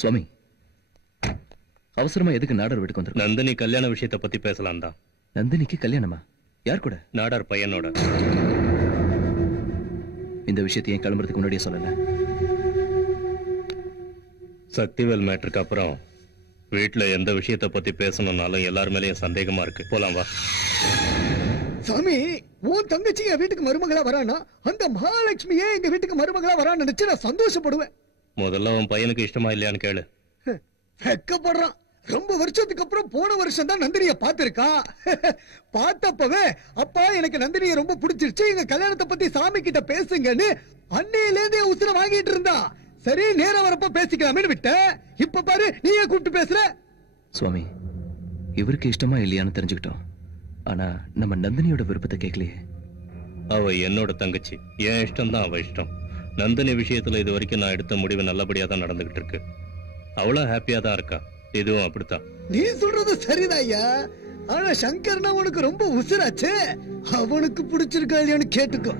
சுவாமி, அவசரமா எதுக்கு நாடார் வீட்டுக்கு வந்து? நந்தினி கல்யாண விஷயத்தை பத்தி பேசலாம் தான். நந்தினிக்கு கல்யாணமா? யார் கூட? நாடார் பையனோட. இந்த விஷயத்தை ஏன் கிளம்புறதுக்கு முன்னாடியே சொல்லல? சக்திவேல் மேட்டருக்கு அப்புறம் வீட்டுல எந்த விஷயத்தை பத்தி பேசணும்னாலும் எல்லார் மேலயும் சந்தேகமா இருக்கு. போலாம் வா. சாமி, உன் தங்கச்சி என் வீட்டுக்கு மருமகளா வரானா, அந்த மகாலட்சுமியே எங்க வீட்டுக்கு மருமகளா வரான்னு நினைச்சு நான் சந்தோஷப்படுவேன். முதல்ல உன் பையனுக்கு இஷ்டமா இல்லையான்னு கேளு. வெக்கப்படுறான். ரொம்ப வருஷத்துக்கு அப்புறம் போன வருஷம் தான் நந்தினிய பாத்திருக்கா. பார்த்தப்பவே அப்பா எனக்கு நந்தினிய ரொம்ப பிடிச்சிருச்சு, எங்க கல்யாணத்தை பத்தி சாமி கிட்ட பேசுங்கன்னு அன்னையிலேந்தே உசுர வாங்கிட்டு இருந்தா. சரி, நேரம் வரப்ப பேசிக்கலாமே விட்ட. இப்ப பாரு, நீயே கூப்பிட்டு பேசுற. சுவாமி, இவருக்கு இஷ்டமா இல்லையான்னு தெரிஞ்சுக்கிட்டோம். ஆனா நம்ம நந்தினியோட விருப்பத்தை கேட்கலையே. அவ என்னோட தங்கச்சி, என் இஷ்டம் தான் அவ இஷ்டம். நந்தினி விஷயத்துல இது வரைக்கும் நான் எடுத்த முடிவு நல்லபடியா தான் நடந்துகிட்டு இருக்கு. அவளும் ஹாப்பியா தான் இருக்கா. இதுவும் அப்படித்தான். நீ சொல்றது சரிதான் ஐயா. ஆனா சங்கர்னா உனக்கு ரொம்ப உசுராச்சு. அவனுக்கு பிடிச்சிருக்கா இல்லையான்னு கேட்டுக்கோ.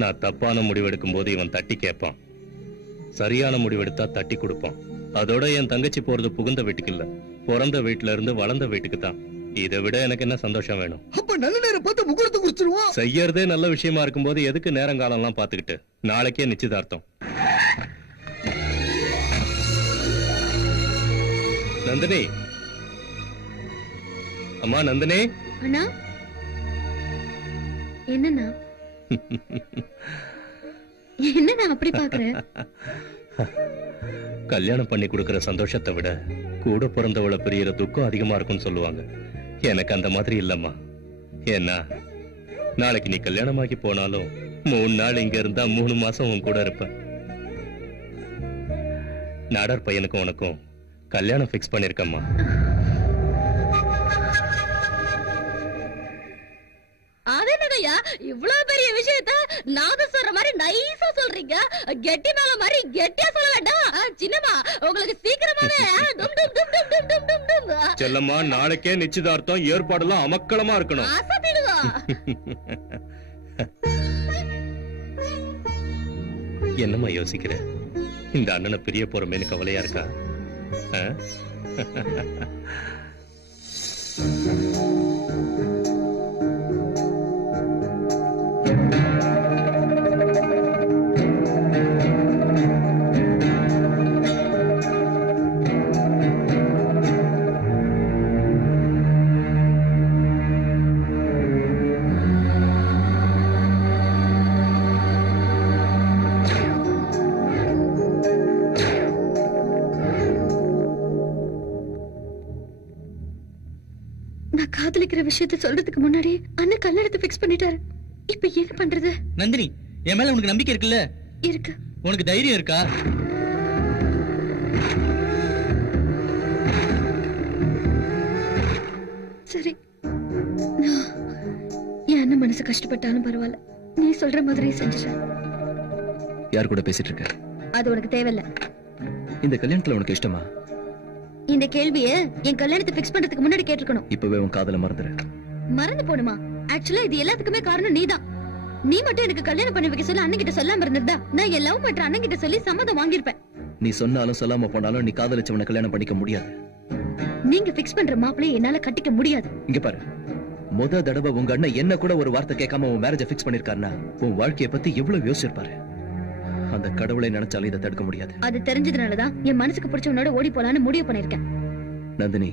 நான் தப்பான முடிவெடுக்கும் போது இவன் தட்டி கேட்பான், சரியான முடிவெடுத்தா தட்டி கொடுப்பான். அதோட என் தங்கச்சி போறது புகுந்த வீட்டுக்கு இல்ல, பிறந்த வீட்டுல இருந்து வளர்ந்த வீட்டுக்கு தான். இதை விட எனக்கு என்ன சந்தோஷம் வேணும்? அப்ப நல்ல நேரம் பார்த்து முகூர்த்தம் குறிச்சிருவோம். செய்யறதே நல்ல விஷயமா இருக்கும்போது எதுக்கு நேரங்காலம் எல்லாம் பாத்துக்கிட்டு? நாளைக்கே நிச்சயதார்த்தம். நந்தினி, அம்மா நந்தினி. அண்ணா, என்னண்ணா? என்னண்ணா அப்படி பாக்குற? கல்யாணம் பண்ணி கொடுக்கிற சந்தோஷத்தை விட கூட பிறந்தவளை பிரியற துக்கம் அதிகமா இருக்கும்னு சொல்லுவாங்க. எனக்கு அந்த மாதிரி இல்லம்மா. ஏன்னா நாளைக்கு நீ கல்யாணமாகி போனாலும் 3 நாள் இங்க இருந்தா 3 மாசம் உன் கூட இருப்ப. நாடார் பையனுக்கும் உனக்கும் கல்யாணம் பிக்ஸ் பண்ணிருக்கம்மா. அதனடையா இவ்வளவு பெரிய விஷயத்த நாத சொல்ற மாதிரி நைஸா சொல்றீங்க. கெட்டி மேல மாதிரி கெட்டியா சொல்ல வேண்டாம். சின்னம்மா, உங்களுக்கு சீக்கிரமாவே செல்லம்மா, நாளைக்கே நிச்சயதார்த்தம். ஏற்பாடுலாம் அமக்களமா இருக்கணும். என்னம்மா யோசிக்கிற? இந்த அண்ணனை பிரிய போறமேனு கவலையா இருக்கா? காதலிக்கிற விஷயத்தை சொல்றதுக்கு முன்னாடி அண்ணன் கல்யாணத்தை பிக்ஸ் பண்ணிட்டாரு. இப்ப என்ன பண்றது? நந்தினி, என் மேல உனக்கு நம்பிக்கை இருக்குல்ல? இருக்கு. உனக்கு தைரியம் இருக்கா? சரி, என் அண்ணன் மனசு கஷ்டப்பட்டாலும் பரவாயில்ல, நீ சொல்ற மாதிரி செஞ்சுட்டேன். யார் கூட பேசிட்டு இருக்க? அது உனக்கு தேவையில்ல. இந்த கல்யாணத்துல உனக்கு இஷ்டமா? இந்த கேள்வியை என் கல்யாணத்தை பிக்ஸ் பண்றதுக்கு முன்னாடி கேட்டிருக்கணும். இப்பவே உன் காதல மறந்துரு. மறந்து போணுமா? ஆக்சுவலா இது எல்லாத்துக்குமே காரணம் நீதான். நீ மட்டும் எனக்கு கல்யாணம் பண்ணி வைக்க சொல்ல அண்ணன் கிட்ட சொல்லாம இருந்திருந்தா நான் என் லவ் பண்ற அண்ணன் கிட்ட சொல்லி சம்மதம் வாங்கியிருப்பேன். நீ சொன்னாலும் சொல்லாம போனாலும் நீ காதலிச்சவனை கல்யாணம் பண்ணிக்க முடியாது. நீங்க பிக்ஸ் பண்ற மாப்பிளையை என்னால கட்டிக்க முடியாது. இங்க பாரு, முத தடவை உங்க அண்ணன் என்ன கூட ஒரு வார்த்தை கேட்காம உன் மேரேஜ பிக்ஸ் பண்ணிருக்காருன்னா உன் வாழ்க்கைய பத்தி எவ்வளவு யோசிச்சிருப்பாரு. அந்த கடவுளை நினைச்சாலும் இதை தடுக்க முடியாது. அது தெரிஞ்சதுனாலதான் என் மனசுக்கு பிடிச்சவனோட ஓடி போலான்னு முடிவு பண்ணிருக்கேன். நந்தினி,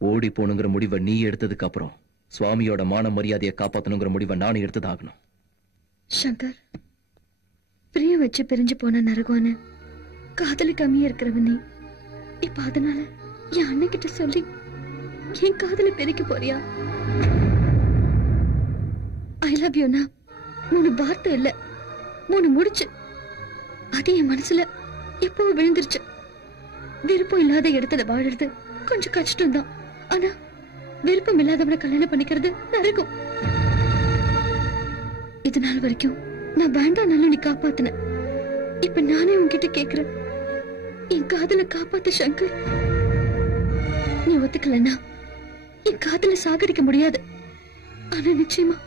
ஓடி போனுங்கிற முடிவை நீ எடுத்ததுக்கு அப்புறம் சுவாமியோட மான மரியாதையை காப்பாத்தணுங்கிற முடிவை நானும் எடுத்துதாகணும். சங்கர், பிரிய வச்சு பிரிஞ்சு போன நரகவான காதலி கம்மியா இருக்கிறவன் நீ. இப்ப அதனால என் அண்ணன் கிட்ட சொல்லி என் காதலை பெருக்க போறியா? ஐ லவ் யூனா 3 வார்த்தை இல்ல, 3 முடிச்சு. அது என் மனசுல எப்பவும் விழுந்துருச்சு. விருப்பம் இல்லாத இடத்துல வாழறது கொஞ்சம் கஷ்டம் தான். ஆனா விருப்பம் இல்லாதவனை கல்யாணம் பண்ணிக்கிறது நரகம். இது நாள் வரைக்கும் நான் வேண்டாம் நீ காப்பாத்தின. இப்ப நானே உன்கிட்ட கேக்குறேன், என் காதலை காப்பாத்து சங்கர். நீ ஒத்துக்கலன்னா என் காதலை சாகடிக்க முடியாது. ஆனா நிச்சயமா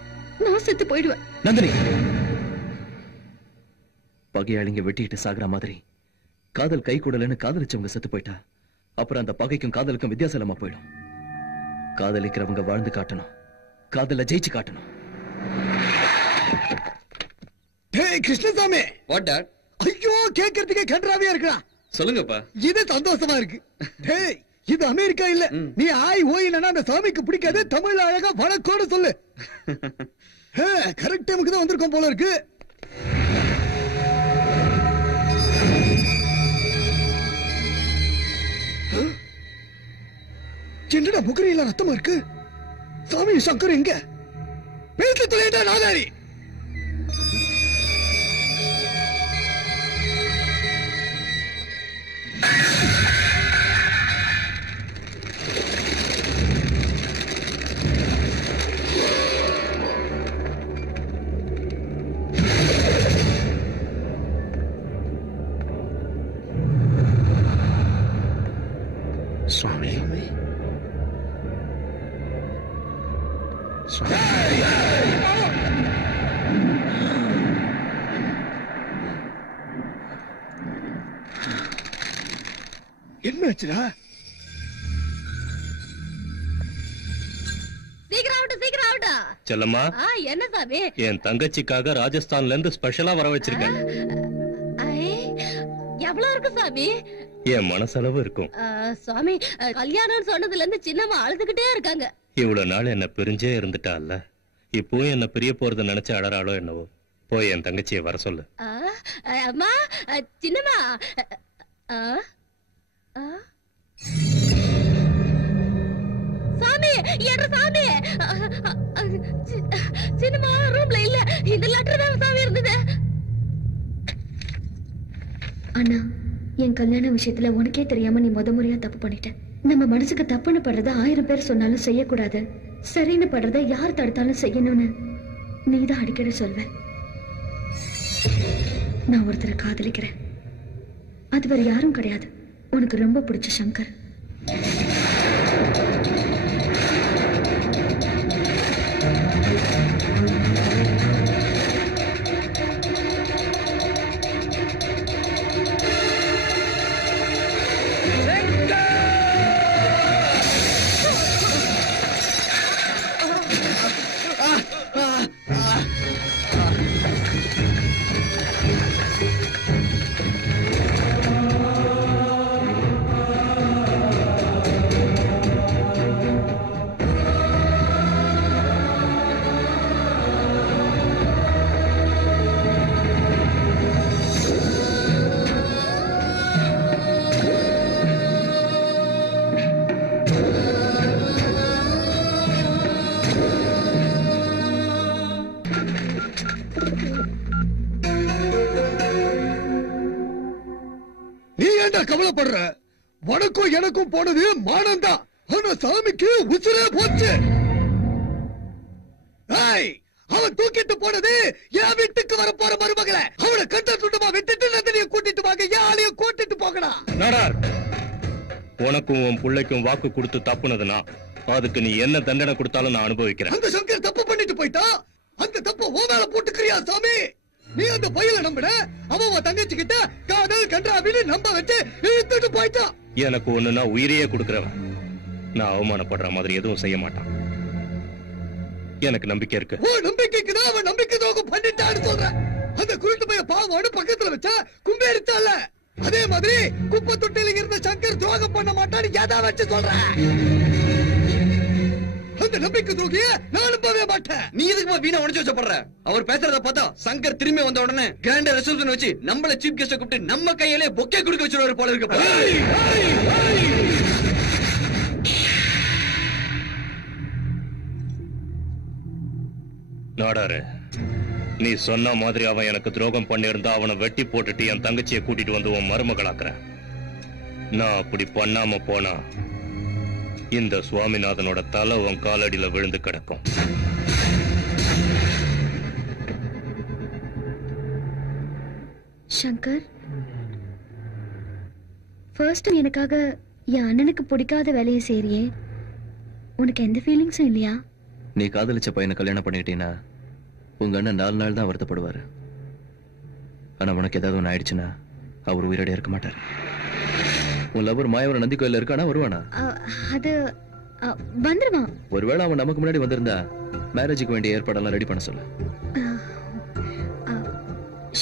நான் செத்து போயிடுவேன். நந்தினி, பகையாளிங்க வெட்டிட்டு சாகுற மாதிரி காதல் கை கூடலன்னு காதலிச்சவங்க செத்து போயிட்டா அப்புறம் அந்த பகைக்கும் காதலுக்கும் வித்தியாசம் இல்லாம போயிடும். காதலிக்கிறவங்க வாழ்ந்து காட்டணும், காதல ஜெயிச்சு காட்டணும். Krishnasamy, what that? ஐயோ கேட்கறதுக்கே கன்றாவியா இருக்கா. சொல்லுங்கப்பா. இது சந்தோஷமா இருக்கு. இது அமெரிக்கா இல்ல. நீ ஆய் ஓயினா அந்த சாமிக்கு பிடிக்காது. தமிழ்ல அழகா வணக்கோட சொல்லு. கரெக்ட் டைமுக்கு தான் வந்திருக்கோம் போல இருக்கு. என்னடா முகரியில ரத்தமா இருக்கு? சாமி சங்கர் எங்க? பேசி தொலைடா நாதாரி. சுவாமி என்னாச்சுடா? செல்லம்மா, என்ன சாமி? என் தங்கச்சிக்காக ராஜஸ்தான்ல இருந்து ஸ்பெஷலா வர வச்சிருக்கேன். எவ்வளவு இருக்கு சாமி? என் மனசளவு இருக்கும். சுவாமி, கல்யாணம் சொன்னதுல இருந்து சின்னம்மா அழுதுகிட்டே இருக்காங்க. இவ்வளவு நாள் என்ன பிரிஞ்சே இருந்துட்டால, இப்போ என்ன பிரிய போறத நினைச்சு அழறாளோ என்னவோ. போய் என் தங்கச்சியை வர சொல்லு. அம்மா, சின்னம்மா. சாமி, என்ற சாமி. சின்னம்மா ரூம்ல இல்ல. இந்த லெட்டர் தான் சாமி இருந்தது. அண்ணா, என் கல்யாண விஷயத்துல உனக்கே தெரியாம நீ முறையா தப்பு பண்ணிட்ட. நம்ம மனசுக்கு தப்புன்னு படுறத 1000 பேர் சொன்னாலும் செய்யக்கூடாது, சரின்னு படுறத யார் தடுத்தாலும் செய்யணும்னு நீதான் அடிக்கடி சொல்வ. நான் ஒருத்தரை காதலிக்கிறேன். அது வேற யாரும் கிடையாது, உனக்கு ரொம்ப பிடிச்ச சங்கர். கவலைப்படுற? உனக்கும் எனக்கும் போனது மானம்தான். ஆனா சாமிக்கு உசுரே போச்சு. அவன் தூக்கிட்டு போனது என் வீட்டுக்கு வர போற மருமகளை. அவனை கட்ட துண்டமா விட்டுட்டு நந்தினியை கூட்டிட்டு வாங்க, யாரைய கூட்டிட்டு போகடா. நாடார், உனக்கும் உன் பிள்ளைக்கும் வாக்கு கொடுத்து தப்புனதுனா அதுக்கு நீ என்ன தண்டனை கொடுத்தாலும் நான் அனுபவிக்கிறேன். அந்த சங்கர் தப்பு பண்ணிட்டு போயிட்டா, அந்த தப்பு ஓ மேல போட்டுக்கிறியா சாமி? நீ அந்த பையல நம்பின, அவன் தங்கச்சி கிட்ட காதல் கன்றாவின்னு நம்ப வச்சு இழுத்துட்டு போயிட்டான். எனக்கு ஒண்ணுன்னா உயிரையே கொடுக்கிறவன் நான் அவமானப்படுற மாதிரி எதுவும் செய்ய மாட்டான். எனக்கு நம்பிக்கை இருக்கு. ஓ நம்பிக்கைக்குதான் அவன் நம்பிக்கை துரோகம் பண்ணிட்டான்னு சொல்ற. அந்த குருட்டு பைய பாவான்னு பக்கத்துல வச்சா கும்பேறிச்சால, அதே மாதிரி குப்பை தொட்டில இருந்த சங்கர் துரோகம் பண்ண மாட்டான்னு எதா வச்சு சொல்ற? அந்த நம்பிக்கை துரோகிய நான் நம்பவே மாட்டேன். நீ எதுக்குமா வீணா உடைச்சு வச்சப்படுற? அவர் பேசுறத பார்த்தா சங்கர் திரும்பி வந்த உடனே கிராண்டா ரிசப்ஷன் வச்சு நம்மள சீஃப் கெஸ்ட் கூப்பிட்டு நம்ம கையிலே பொக்கே கொடுக்க வச்சிருவாரு போல இருக்கு. நாடாரு, நீ சொன்ன மாதிரி அவன் எனக்கு துரோகம் பண்ணிருந்தா அவனை வெட்டி போட்டுட்டு என் தங்கச்சியை கூட்டிட்டு வந்து உன் மருமகளாக்குற. நான் அப்படி பண்ணாம போனா இந்த சுவாமிநாதனோட தலை உன் காலடியில விழுந்து கிடக்கும். சங்கர், ஃபர்ஸ்ட் எனக்காக என் அண்ணனுக்கு பிடிக்காத வேலையை செய்றியே, உனக்கு எந்த ஃபீலிங்ஸும் இல்லையா? நீ காதலிச்ச பையனை கல்யாணம் பண்ணிட்டீன்னா உங்க அண்ணன் 4 நாள் தான் வருத்தப்படுவாரு. ஆனா உனக்கு ஏதாவது ஒண்ணு ஆயிடுச்சுன்னா அவர் உயிரடியா இருக்க மாட்டார். உன் லவர் மாயவரம் நந்தி கோயில்ல இருக்கானா, வருவானா? அது வந்துருவான். ஒருவேளை அவன் நமக்கு முன்னாடி வந்திருந்தா மேரேஜுக்கு வேண்டிய ஏற்பாடெல்லாம் ரெடி பண்ண சொல்லு.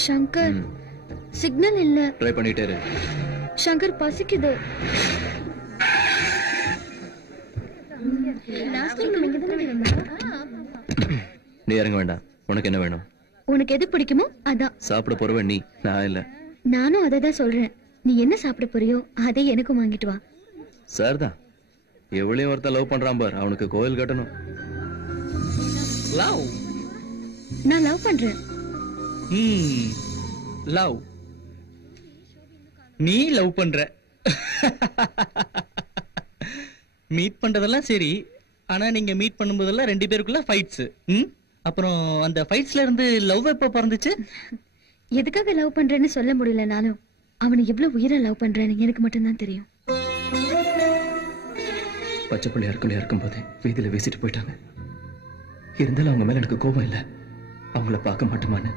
சங்கர், சிக்னல் இல்ல. ட்ரை பண்ணிட்டே இரு. சங்கர், பசிக்குது. நீ இறங்க வேண்டாம். உனக்கு என்ன வேணும்? உனக்கு எது பிடிக்குமோ அதான் சாப்பிட போறவன் நீ, நான் இல்ல. நானும் அதை தான் சொல்றேன். நீ என்ன சாப்பிட போறியோ அதை எனக்கும் வாங்கிட்டு வா. சார் தான் எவ்வளவு ஒருத்தன் லவ் பண்றான் பார், அவனுக்கு கோயில் கட்டணும். லவ்? நான் லவ் பண்றேன். லவ்? நீ லவ் பண்ற? மீட் பண்றதெல்லாம் சரி, ஆனா நீங்க மீட் பண்ணும்போதெல்லாம் 2 பேருக்குள்ள ஃபைட்ஸ். அப்புறம் அந்த ஃபைட்ஸ்ல இருந்து லவ் எப்ப பிறந்துச்சு? எதுக்காக லவ் பண்றேன்னு சொல்ல முடியலனாலும் அவனை எவ்வளவு உயிரை லவ் பண்றேன்னு எனக்கு மட்டும்தான் தெரியும். பச்சை பிள்ளையா இருக்கும்போது வீதியில வீசிட்டு போயிட்டாங்க. இருந்தாலும் அவங்க மேல எனக்கு கோபம் இல்ல. அவங்கள பார்க்க மாட்டோமான்னு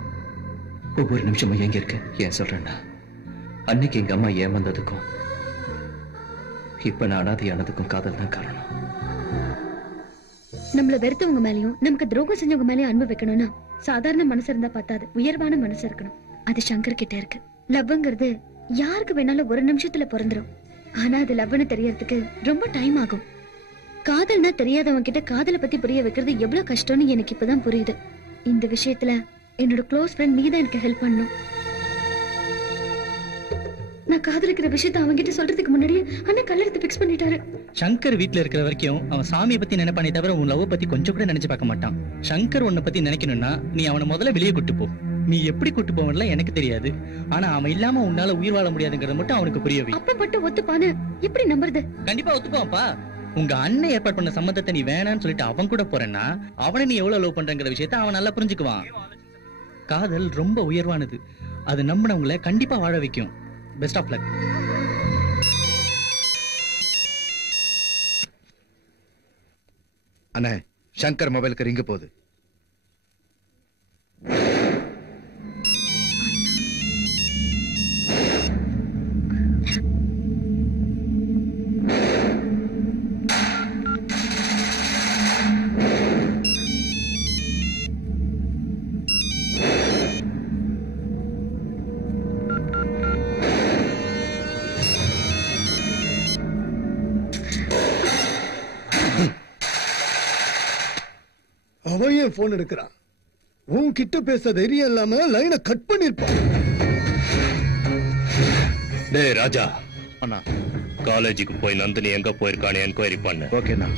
ஒவ்வொரு நிமிஷமும் எங்க இருக்க. ஏன் சொல்றேன்னா, அன்னைக்கு எங்க அம்மா ஏமாந்ததுக்கும் இப்ப நான் அனாதையானதுக்கும் காதல் தான் காரணம். நம்மள வெறுத்தவங்க மேலயும் நமக்கு துரோகம் செஞ்சவங்க மேலயும் அன்பு வைக்கணும்னா சாதாரண மனசு இருந்தா பத்தாது, உயர்வான மனசு இருக்கணும். அது சங்கர் கிட்ட இருக்கு. லவ்ங்கிறது யாருக்கு வேணாலும் ஒரு நிமிஷத்துல பிறந்துரும். ஆனா அது லவ்னு தெரியறதுக்கு ரொம்ப டைம் ஆகும். காதல்னா தெரியாதவங்க கிட்ட காதலை பத்தி புரிய வைக்கிறது எவ்வளவு கஷ்டம்னு எனக்கு இப்பதான் புரியுது. இந்த விஷயத்துல என்னோட க்ளோஸ் ஃப்ரெண்ட் நீதான் எனக்கு ஹெல்ப் பண்ணணும். நான் காதலிக்கிற விஷயத்த அவங்க கிட்ட சொல்றதுக்கு முன்னாடியே அண்ணா கல்யாணத்தை பிக்ஸ் பண்ணிட்டாரு. சங்கர் வீட்ல இருக்கிற வரைக்கும் அவன் சாமியை பத்தி நினைப்பானே தவிர உன் லவ் பத்தி கொஞ்சம் கூட நினைச்சு பார்க்க மாட்டான். சங்கர் உன்னை பத்தி நினைக்கணும்னா நீ அவனை முதல்ல வெளியே கூட்டு போ. நீ எப்படி கூட்டு போவன்ல எனக்கு தெரியாது, ஆனா அவன் இல்லாம உன்னால உயிர் வாழ முடியாதுங்கறத மட்டும் அவனுக்கு புரியவே. அப்ப மட்டும் ஒத்துப்பானு எப்படி நம்புறது? கண்டிப்பா ஒத்துப்பான்ப்பா. உங்க அண்ணன் ஏற்பாடு பண்ண சம்மந்தத்தை நீ வேணான்னு சொல்லிட்டு அவன் கூட போறேன்னா அவனை நீ எவ்வளவு லவ் பண்றங்கிற விஷயத்த அவன் நல்லா புரிஞ்சுக்குவான். காதல் ரொம்ப உயர்வானது. அது நம்பினவங்களை கண்டிப்பா வாழ வைக்கும். Best of luck. அண்ணே, சங்கர் மொபைலுக்கு ரிங்கு போகுது. அவன் ஏன் போன் எடுக்கிறான்? உன்கிட்ட பேச தைரியம் இல்லாம லைனை கட் பண்ணிருப்பான். டேய் ராஜா, அண்ணா காலேஜுக்கு போய் நந்தினி எங்க போயிருக்கானே என்கொயரி பண்ணு. ஓகேண்ணா.